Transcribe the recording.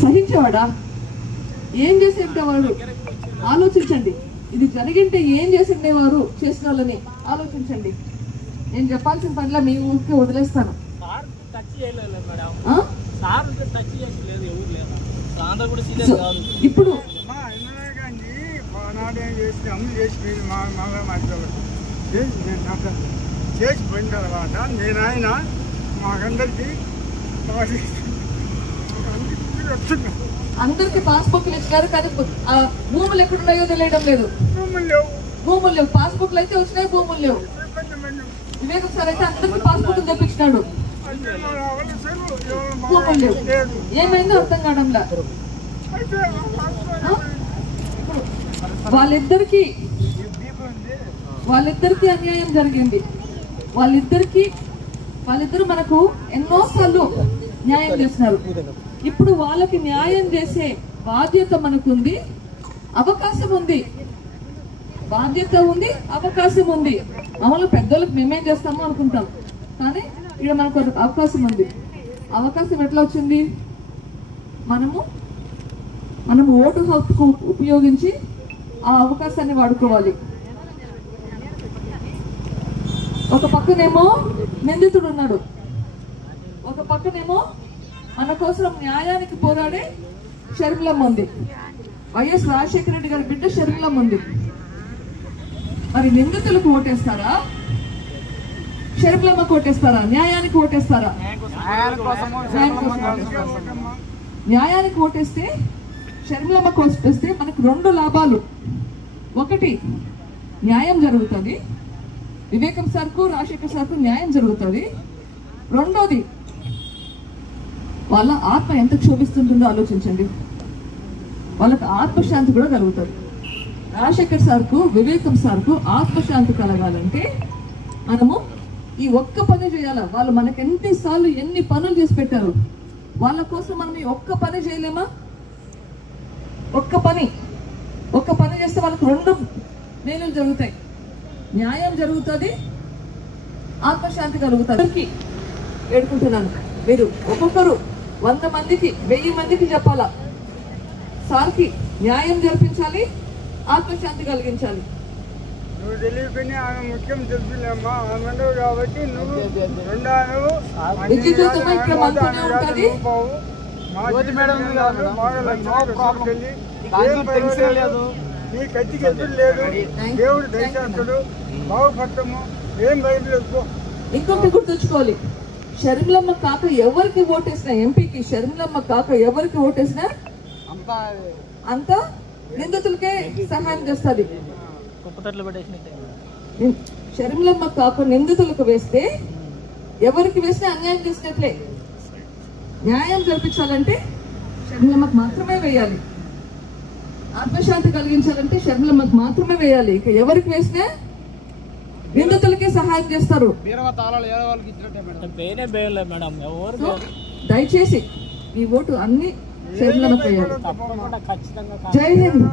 సహించేవాడా? ఏం చేసేవాడు? ఆలోచించండి. ఇది జరిగింటే ఏం చేసిండేవారు చేసిన వాళ్ళని ఆలోచించండి. నేను చెప్పాల్సిన పనిలా మీ ఊరికి వదిలేస్తాను. ఇప్పుడు చేసి పోయిన తర్వాత నేను ఆయన మాకందరికి అందరికి పాస్బుక్లు ఇచ్చినారు, కానీ భూములు ఎక్కడున్నాయో తెలియడం లేదు. భూములు లేవు. పాస్బుక్లు అయితే వచ్చినాయి, భూములు లేవు. వివేకం సార్ అయితే అందరికి పాస్బుక్లు తెప్పించినాడు, భూములు లేవు. ఏమైందో అర్థం కావడంలా. వాళ్ళిద్దరికి అన్యాయం జరిగింది. వాళ్ళిద్దరు మనకు ఎన్నోసార్లు న్యాయం చేసినారు. ఇప్పుడు వాళ్ళకి న్యాయం చేసే బాధ్యత మనకుంది, అవకాశం ఉంది. బాధ్యత ఉంది, అవకాశం ఉంది. మామూలు పెద్దోళ్ళకి మేమేం చేస్తామో అనుకుంటాం, కానీ ఇక్కడ మనకు అవకాశం ఉంది. అవకాశం ఎట్లా వచ్చింది? మనము ఓటు హక్కు ఉపయోగించి ఆ అవకాశాన్ని వాడుకోవాలి. ఒక పక్కనేమో నిందితుడు ఉన్నాడు, ఒక పక్కనేమో మన కోసం న్యాయానికి పోరాడే షర్మిలమ్మ ఉంది. వైఎస్ రాజశేఖర రెడ్డి గారి బిడ్డ షర్మిలమ్మ ఉంది. మరి నిందితులకు ఓటేస్తారా, షర్మిలమ్మకు ఓటేస్తారా, న్యాయానికి ఓటేస్తారా? న్యాయానికి ఓటేస్తే, షర్మిలమ్మకు ఓటేస్తే మనకు రెండు లాభాలు. ఒకటి, న్యాయం జరుగుతుంది. వివేకం సార్కు, రాజశేఖర్ సార్కు న్యాయం జరుగుతుంది. రెండోది, వాళ్ళ ఆత్మ ఎంత క్షోభిస్తుంటుందో ఆలోచించండి. వాళ్ళకి ఆత్మశాంతి కూడా కలుగుతుంది. రాజశేఖర్ సార్కు, వివేకం సార్కు ఆత్మశాంతి కలగాలంటే మనము ఈ ఒక్క పని చేయాలా? వాళ్ళు మనకి ఎన్నిసార్లు ఎన్ని పనులు చేసి పెట్టారు. వాళ్ళ కోసం మనం ఈ ఒక్క పని చేయలేమా? ఒక్క పని చేస్తే వాళ్ళకి రెండు మేలులు జరుగుతాయి. న్యాయం జరుగుతుంది, ఆత్మశాంతి కలుగుతుంది. ఏడుకుంటున్నాను, మీరు ఒక్కొక్కరు 100 మందికి 1000 మందికి చెప్పాలా, సార్కి న్యాయం జరిపించాలి, ఆత్మశాంతి కలిగించాలి. నువ్వు తెలియకుని ఆమె ముఖ్యం తెలుసులేమ్మా, ఆమె కాబట్టి నువ్వు నీ కత్తికి ఎదురు లేదు. దేవుడు దయచేస్తాడు, బాగుపడతాము, ఏం భయపడలేదు. ఇంకొకటి గుర్తుంచుకోవాలి, షర్మిలమ్మ కాక ఎవరికి ఓటేసినా, ఎంపీకి షర్మిలమ్మ కాక ఎవరికి ఓటేసినా అంతా నిందితులకే సహాయం చేస్తుంది. షర్మిలమ్మ కాక నిందితులకు వేస్తే ఎవరికి వేసినా అన్యాయం చేసినట్లే. న్యాయం జరిపించాలంటే షర్మిలమ్మకు మాత్రమే వేయాలి, ఆత్మశాంతి కలిగించాలంటే షర్మిలమ్మకు మాత్రమే వేయాలి. ఇక ఎవరికి వేసినా నిందితులకే సహాయం చేస్తారు. దయచేసి ఈ ఓటు అన్ని షర్మిలమ్మకు వేయాలి. జై హింద్.